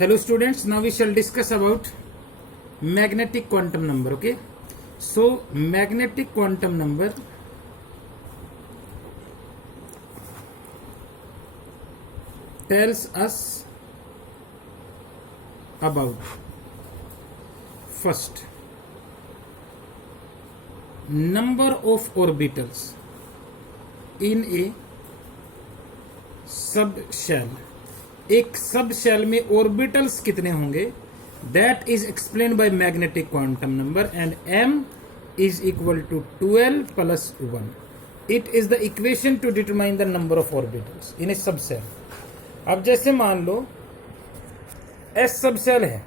Hello students, now we shall discuss about magnetic quantum number. Okay, so magnetic quantum number tells us about first number of orbitals in a sub shell. एक sub shell में orbitals कितने होंगे, that is explain by magnetic quantum number and m is equal to 12 plus 1. It is the equation to determine the number of orbitals in a sub shell. अब जैसे मान लो s सब shell है,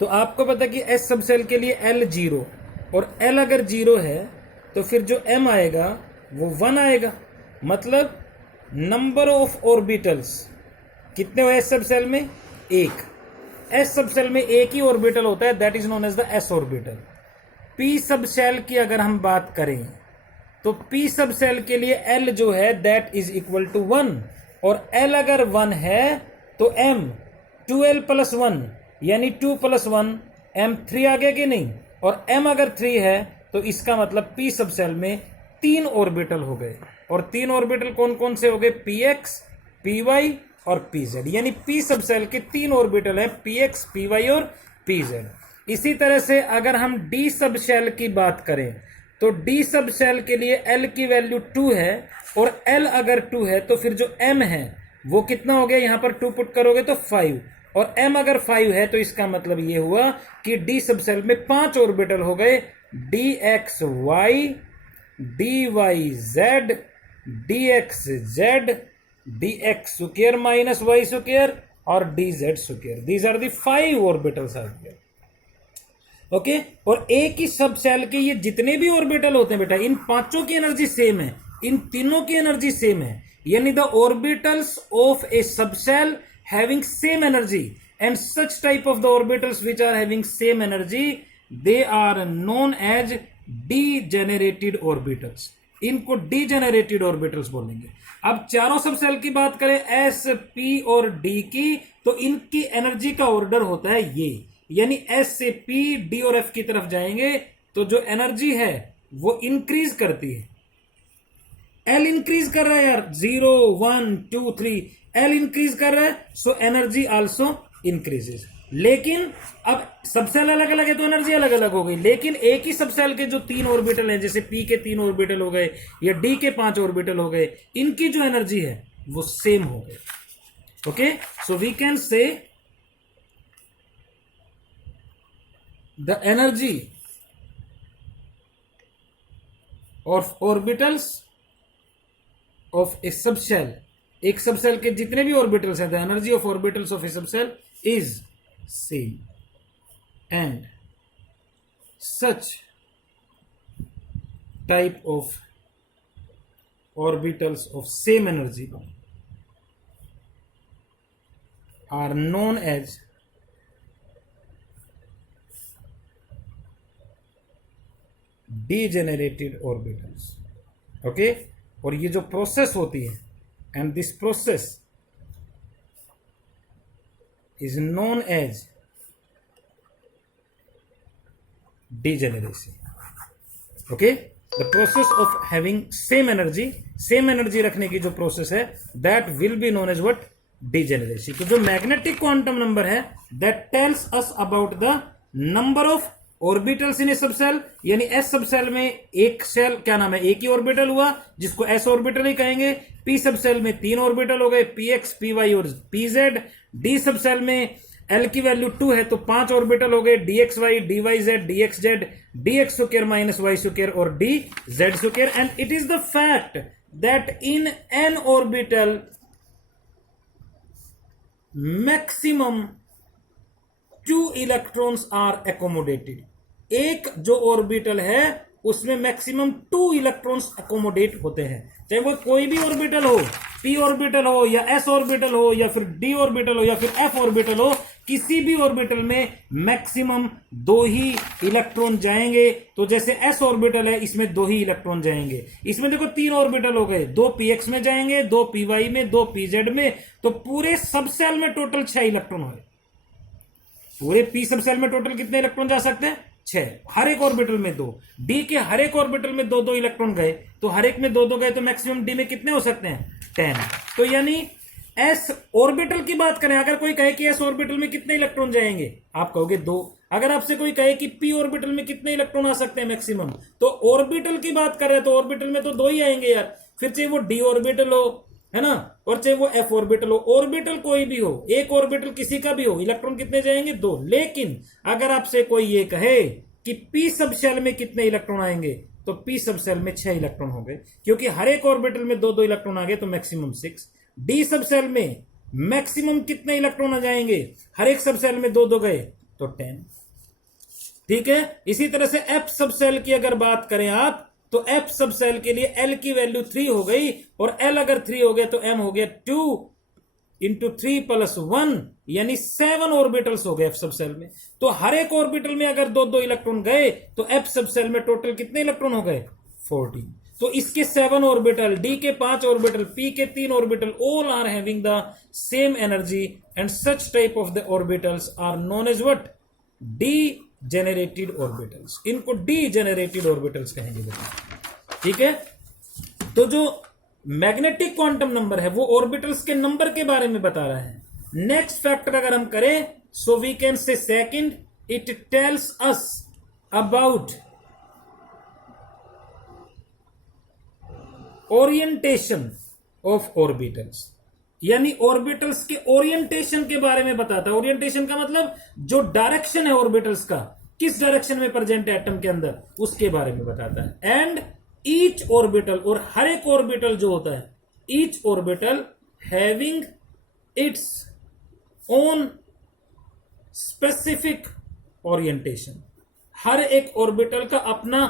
तो आपको पता कि s सब शेल के लिए l 0 और l अगर 0 है तो फिर जो m आएगा वो 1 आएगा. मतलब नंबर ऑफ ऑर्बिटल्स कितने हो एस सब सेल में, एक. एस सब सेल में एक ही ऑर्बिटल होता है, that is known as the s orbital. P sub shell की अगर हम बात करें तो पी सब सेल के लिए एल जो है दैट इज इक्वल टू 1 और एल अगर 1 है तो एम 2l प्लस 1 यानी 2 प्लस 1 एम 3 आ गया कि नहीं. और एम अगर 3 है तो इसका मतलब पी सब सेल में 3 ऑर्बिटल हो गए. और 3 ऑर्बिटल कौन कौन से हो गए, पी एक्स, पी वाई और पी जेड. यानी पी सब सेल के 3 ऑर्बिटल है, पी एक्स, पी वाई और पी जेड. इसी तरह से अगर हम डी सब सेल की बात करें तो डी सब सेल के लिए एल की वैल्यू 2 है और एल अगर 2 है तो फिर जो एम है वो कितना हो गया, यहां पर 2 पुट करोगे तो 5 और एम अगर 5 है तो इसका मतलब ये हुआ कि डी सब सेल में 5 ऑर्बिटल हो गए, d x y, d y z, d x z, d x square minus y square और d z square. These are the 5 orbitals are here. Okay, और एक ही सब सेल के ये जितने भी ऑर्बिटल होते हैं बेटा, इन पांचों की एनर्जी सेम है, इन तीनों की एनर्जी सेम है. यानी द ऑर्बिटल्स ऑफ ए सब shell having same energy and such type of the orbitals which are having same energy they are known as degenerated orbitals. इनको डीजेनरेटेड ऑर्बिटल्स बोलेंगे. अब चारों सब सेल की बात करें एस, पी और डी की, तो इनकी एनर्जी का ऑर्डर होता है ये. यानी एस से पी, डी और एफ की तरफ जाएंगे तो जो एनर्जी है वो इंक्रीज करती है. एल इंक्रीज कर रहा है यार, 0 1 2 3 एल इंक्रीज कर रहा है, सो एनर्जी आल्सो इंक्रीजेज. लेकिन अब सब सेल अलग अलग है तो एनर्जी अलग अलग हो गई. लेकिन एक ही सब सेल के जो 3 ऑर्बिटल हैं, जैसे पी के 3 ऑर्बिटल हो गए या डी के 5 ऑर्बिटल हो गए, इनकी जो एनर्जी है वो सेम हो गई. Okay, so we can say the energy of orbitals of a सब सेल, एक सब सेल के जितने भी ऑर्बिटल्स हैं, the energy of orbitals of a सब cell is same and such type of orbitals of same energy are known as degenerated orbitals. okay, और ये जो प्रोसेस होती है and this process is known as degeneration. okay, the process of having same energy रखने की जो process है that will be known as what, degeneration. तो जो मैग्नेटिक क्वांटम नंबर है that tells us about the number of orbitals in a सब cell. यानी S सब सेल में एक सेल क्या नाम है, एक ही ऑर्बिटल हुआ जिसको एस ऑर्बिटल ही कहेंगे. पी सब सेल में 3 ऑर्बिटल हो गए, पी एक्स, पी वाई और p z. D subshell में एल की वैल्यू 2 है तो 5 ऑर्बिटल हो गए, d x y, d y z, d x z, d x square minus y square और d z square. And it is the fact that in an orbital maximum 2 electrons are accommodated. एक जो orbital है उसमें maximum 2 electrons accommodate होते हैं. चाहे वो कोई भी ऑर्बिटल हो, p ऑर्बिटल हो या s ऑर्बिटल हो या फिर d ऑर्बिटल हो या फिर f ऑर्बिटल हो, किसी भी ऑर्बिटल में मैक्सिमम 2 ही इलेक्ट्रॉन जाएंगे। तो जैसे s ऑर्बिटल है, इसमें 2 ही इलेक्ट्रॉन जाएंगे। इसमें देखो 3 ऑर्बिटल हो गए, 2 px में जाएंगे, 2 py में, 2 pz में, तो पूरे सब सेल में टोटल 6 इलेक्ट्रॉन हो गए। पूरे p सब सेल में टोटल कितने इलेक्ट्रॉन जा सकते हैं? 6। हर एक ऑर्बिटल में 2। d के हर एक ऑर्बिटल में 2-2 इलेक्ट्रॉन गए, तो हर एक में 2-2 गए, तो मैक्सिमम d में कितने हो सकते हैं? 10। तो यानी s ऑर्बिटल की बात करें, अगर कोई कहे कि s ऑर्बिटल में कितने इलेक्ट्रॉन जाएंगे, आप कहोगे 2। अगर आपसे कोई कहे कि p ऑर्बिटल में कितने इलेक्ट्रॉन आ सकते हैं मैक्सिमम, तो ऑर्बिटल की बात करें तो ऑर्बिटल में तो 2 ही आएंगे यार। फिर चाहे वो d ऑर्बिटल हो, है ना, और चाहे वो f ऑर्बिटल हो, ऑर्बिटल कोई भी हो, एक ऑर्बिटल किसी का भी हो, इलेक्ट्रॉन कितने जाएंगे? 2। लेकिन अगर आपसे कोई ये कहे कि p सब शेल में कितने इलेक्ट्रॉन आएंगे, तो p सब शेल में 6 इलेक्ट्रॉन हो गए, क्योंकि हर एक ऑर्बिटल में 2-2 इलेक्ट्रॉन आ गए, तो मैक्सिमम 6। d सब शेल में मैक्सिमम कितने इलेक्ट्रॉन आ जाएंगे? हर एक सब शेल में 2-2 गए, तो 10। ठीक है। इसी तरह से f सब शेल की अगर बात करें आप, तो f सब सेल के लिए l की वैल्यू 3 हो गई, और l अगर 3 हो गया तो m हो गया 2 इंटू 3 प्लस 1, यानी 7 ऑर्बिटल्स हो गए f सब सेल में। तो हर एक ऑर्बिटल में अगर 2-2 इलेक्ट्रॉन गए, तो f सब सेल में टोटल कितने इलेक्ट्रॉन हो गए? 14। तो इसके 7 ऑर्बिटल, d के 5 ऑर्बिटल, p के 3 orbital, all are having the same energy, and such type of the orbitals are known as what? Degenerated orbitals. इनको डी जेनरेटेड ऑर्बिटल्स कहेंगे बेटा। ठीक है। तो जो मैग्नेटिक क्वांटम नंबर है वो ऑर्बिटल्स के नंबर के बारे में बता रहा है। नेक्स्ट फैक्टर अगर हम करें, so we can say second, it tells us about orientation of orbitals, यानी ऑर्बिटल्स के ओरिएंटेशन के बारे में बताता है। ओरिएंटेशन का मतलब जो डायरेक्शन है ऑर्बिटल्स का, किस डायरेक्शन में प्रेजेंट है एटम के अंदर, उसके बारे में बताता है। एंड ईच ऑर्बिटल, और हर एक ऑर्बिटल जो होता है, each orbital having its own specific orientation. हर एक ऑर्बिटल का अपना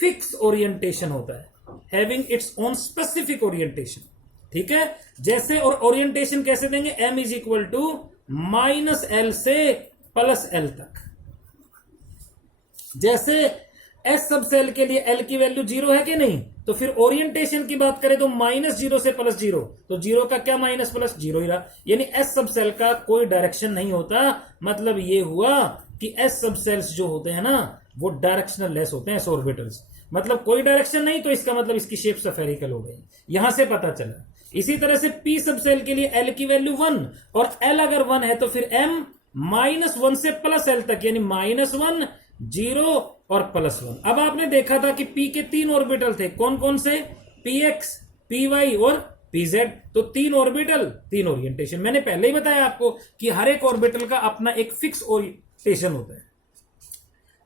फिक्स ओरिएंटेशन होता है, having its own specific orientation. ठीक है। जैसे, और ओरिएंटेशन कैसे देंगे? m is equal to -l से +l तक। जैसे s सब सेल के लिए l की वैल्यू 0 है कि नहीं, तो फिर ओरिएंटेशन की बात करें तो -0 से +0, तो 0 का क्या माइनस प्लस 0 ही रहा, यानी s सब सेल का कोई डायरेक्शन नहीं होता। मतलब ये हुआ कि s सब सेल्स जो होते हैं ना, वो डायरेक्शनल लेस होते हैं, s ऑर्बिटल्स। मतलब कोई डायरेक्शन नहीं, तो इसका मतलब इसकी शेप स्फेरिकल हो गई, यहां से पता चला। इसी तरह से p सब सेल के लिए l की वैल्यू 1, और l अगर 1 है तो फिर m -1 से +l तक, यानी -1, 0 और +1। अब आपने देखा था कि p के 3 ऑर्बिटल थे, कौन कौन से? px, py और pz। तो 3 ऑर्बिटल, 3 ओरिएंटेशन। मैंने पहले ही बताया आपको कि हर एक ऑर्बिटल का अपना एक फिक्स ओरिएंटेशन होता है।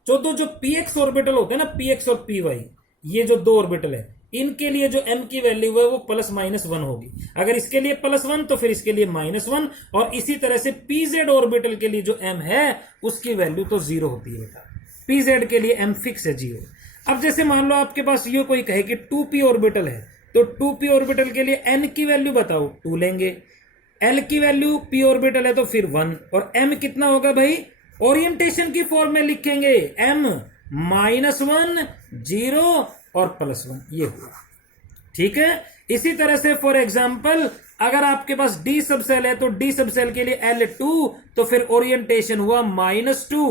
तो जो px ऑर्बिटल होते हैं ना, px और py, ये जो 2 ऑर्बिटल है, इनके लिए जो m की वैल्यू है वो +-1 होगी। अगर इसके लिए +1 तो फिर इसके लिए -1, और इसी तरह से pz ऑर्बिटल के लिए जो m है उसकी वैल्यू तो 0 होती है बेटा। pz के लिए m फिक्स है 0। अब जैसे मान लो आपके पास ये कोई कहे कि 2p ऑर्बिटल है, तो 2p ऑर्बिटल के लिए n की वैल्यू बताओ, 2 लेंगे। l की वैल्यू p ऑर्बिटल है तो फिर 1, और m कितना होगा भाई? ओरिएंटेशन की फॉर्म में लिखेंगे, m -1, 0 और +1, ये हुआ। ठीक है। इसी तरह से फॉर एग्जांपल, अगर आपके पास d सब सेल है, तो d सब सेल के लिए L2, तो फिर ओरिएंटेशन हुआ -2।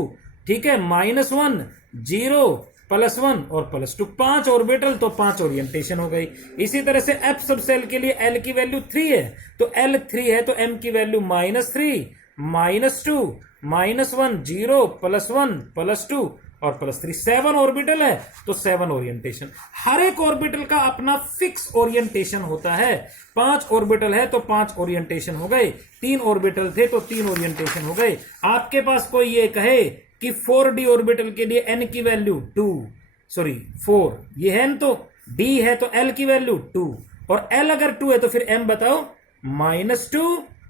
ठीक है, -1, 0, +1 और +2, 5 ऑर्बिटल, तो 5 ओरिएंटेशन हो गई। इसी तरह से f सब सेल के लिए l की वैल्यू 3 है, तो l 3 है तो m की वैल्यू -3, -2, -1, 0, +1, +2 और +3। 7 ऑर्बिटल है तो 7 ओरिएंटेशन। हर एक ऑर्बिटल का अपना फिक्स ओरिएंटेशन होता है। 5 ऑर्बिटल है तो 5 ओरिएंटेशन हो गए, 3 ऑर्बिटल थे तो 3 ओरिएंटेशन हो गए। आपके पास कोई ये कहे कि 4d ऑर्बिटल के लिए n की वैल्यू 4, ये है न, तो d है तो l की वैल्यू 2, और l अगर 2 है तो फिर m बताओ, -2,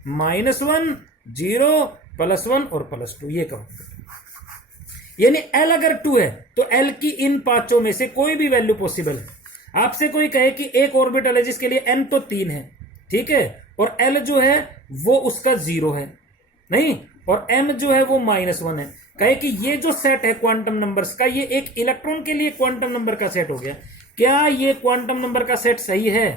-1, 0, +1 और +2, ये कहो। यानी l अगर 2 है तो l की इन 5 में से कोई भी वैल्यू पॉसिबल है। आपसे कोई कहे कि एक ऑर्बिटल है जिसके लिए n तो 3 है, ठीक है, और एल जो है वो उसका 0 है नहीं, और एम जो है वो -1 है। कहे कि ये जो सेट है क्वांटम नंबर्स का, ये एक इलेक्ट्रॉन के लिए क्वांटम नंबर का सेट हो गया। क्या ये क्वांटम नंबर का सेट सही है?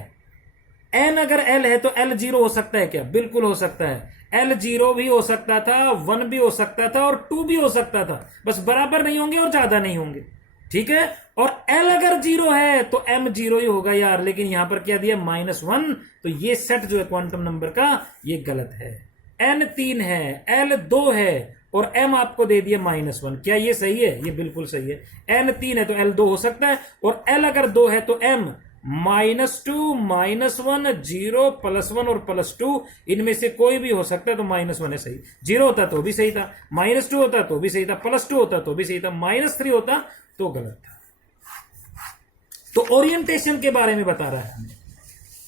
एन अगर एल है तो एल 0 हो सकता है क्या? बिल्कुल हो सकता है। एल 0 भी हो सकता था, 1 भी हो सकता था और 2 भी हो सकता था, बस बराबर नहीं होंगे और ज्यादा नहीं होंगे, ठीक है। और एल अगर 0 है तो एम 0 ही होगा यार, लेकिन यहां पर क्या दिया? -1, तो ये सेट जो है क्वांटम नंबर का ये गलत है। एन 3 है, एल 2 है और एम आपको दे दिया -1, क्या ये सही है? ये बिल्कुल सही है। एन 3 है तो एल 2 हो सकता है, और एल अगर 2 है तो एम -2, -1, 0, +1 और +2, इनमें से कोई भी हो सकता है, तो -1 है सही। 0 होता तो भी सही था, -2 होता तो भी सही था, +2 होता तो भी सही था, -3 होता तो गलत था। तो ओरिएंटेशन के बारे में बता रहा है हमें,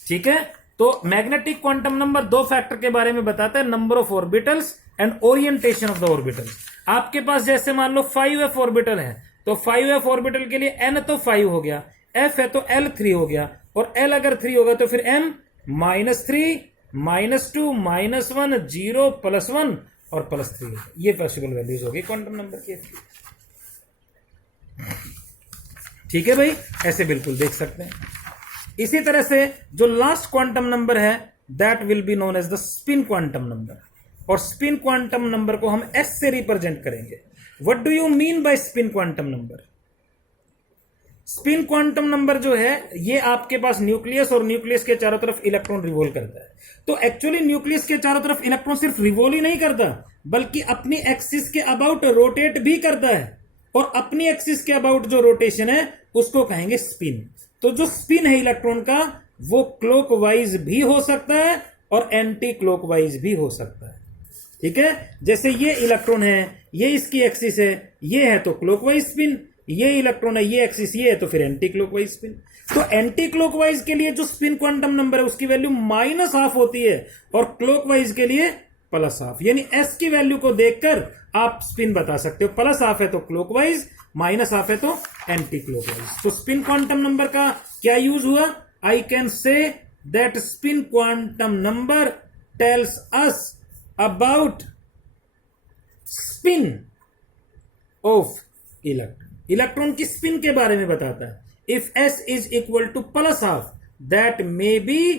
ठीक है। तो मैग्नेटिक क्वांटम नंबर 2 फैक्टर के बारे में बताता है, number of orbitals and orientation of the orbitals. आपके पास जैसे मान लो 5f ऑर्बिटल है, तो 5f ऑर्बिटल के लिए n तो 5 हो गया, f है तो l 3 हो गया, और l अगर 3 होगा तो फिर m -3, -2, -1, 0, +1 और +3। ये पॉसिबल वैल्यूज होगी क्वांटम नंबर की, ठीक है भाई, ऐसे बिल्कुल देख सकते हैं। इसी तरह से जो लास्ट क्वांटम नंबर है that will be known as the spin quantum number, और स्पिन क्वांटम नंबर को हम s से रिप्रेजेंट करेंगे। What do you mean by spin quantum number? Spin quantum number जो है ये आपके पास न्यूक्लियस, और न्यूक्लियस के चारों तरफ इलेक्ट्रॉन रिवॉल्व करता है। तो एक्चुअली न्यूक्लियस के चारों तरफ इलेक्ट्रॉन सिर्फ रिवॉल्व ही नहीं करता, बल्कि अपनी एक्सिस के अबाउट रोटेट भी करता है, और अपनी एक्सिस के अबाउट जो रोटेशन है उसको कहेंगे स्पिन। तो जो स्पिन है इलेक्ट्रॉन का वो क्लॉकवाइज भी हो सकता है और एंटी क्लॉकवाइज भी हो सकता है, ठीक है। जैसे ये इलेक्ट्रॉन है, ये इसकी एक्सिस है, ये है तो क्लॉकवाइज स्पिन, ये इलेक्ट्रॉन है, ये एक्सिस ये है, तो फिर एंटी क्लॉकवाइज स्पिन। तो एंटी क्लॉकवाइज के लिए जो स्पिन क्वांटम नंबर है उसकी वैल्यू -12 होती है, और क्लॉकवाइज के लिए +12, यानी s की वैल्यू को देखकर आप स्पिन बता सकते हो। +12 है तो क्लॉकवाइज, -12 है तो एंटी क्लॉकवाइज। तो स्पिन क्वांटम नंबर का क्या यूज हुआ? I can say that spin quantum number tells us about spin of electron. Electron की स्पिन के बारे में बताता है। If s is equal to +12 that may be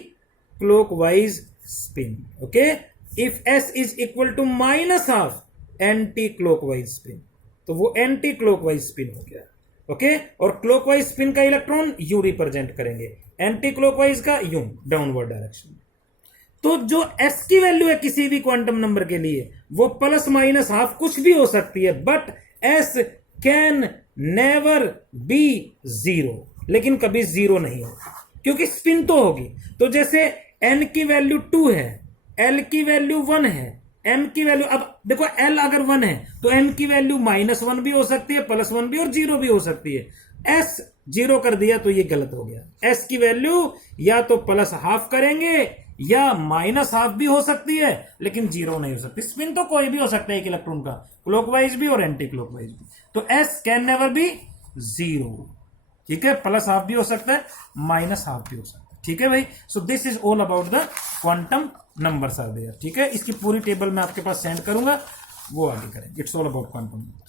clockwise spin, okay. If s is equal to -12 anti clockwise spin, तो वो anti clockwise spin हो गया, ओके। और क्लॉकवाइज स्पिन का इलेक्ट्रॉन यू रिप्रेजेंट करेंगे, एंटी क्लॉकवाइज का यू, डाउनवर्ड डायरेक्शन। तो जो s की वैल्यू है किसी भी क्वांटम नंबर के लिए वो +-12 कुछ भी हो सकती है, but s can never be 0, लेकिन कभी 0 नहीं होगा, क्योंकि स्पिन तो होगी। तो जैसे n की वैल्यू 2 है, l की वैल्यू 1 है, m की वैल्यू, अब देखो l अगर 1 है तो m की वैल्यू -1 भी हो सकती है, +1 भी और 0 भी हो सकती है। s 0 कर दिया तो ये गलत हो गया। s की वैल्यू या तो +12 करेंगे या -12 भी हो सकती है, लेकिन 0 नहीं हो सकती। स्पिन तो कोई भी हो सकता है एक इलेक्ट्रॉन का, क्लॉकवाइज भी और एंटी क्लॉकवाइज भी। तो s कैन नेवर बी 0, ठीक है। +12 भी हो सकता है, -12 भी हो सकता है, ठीक है भाई। So this is all about the quantum numbers are there, ठीक है। इसकी पूरी टेबल मैं आपके पास सेंड करूंगा, वो आगे करें। It's all about quantum numbers.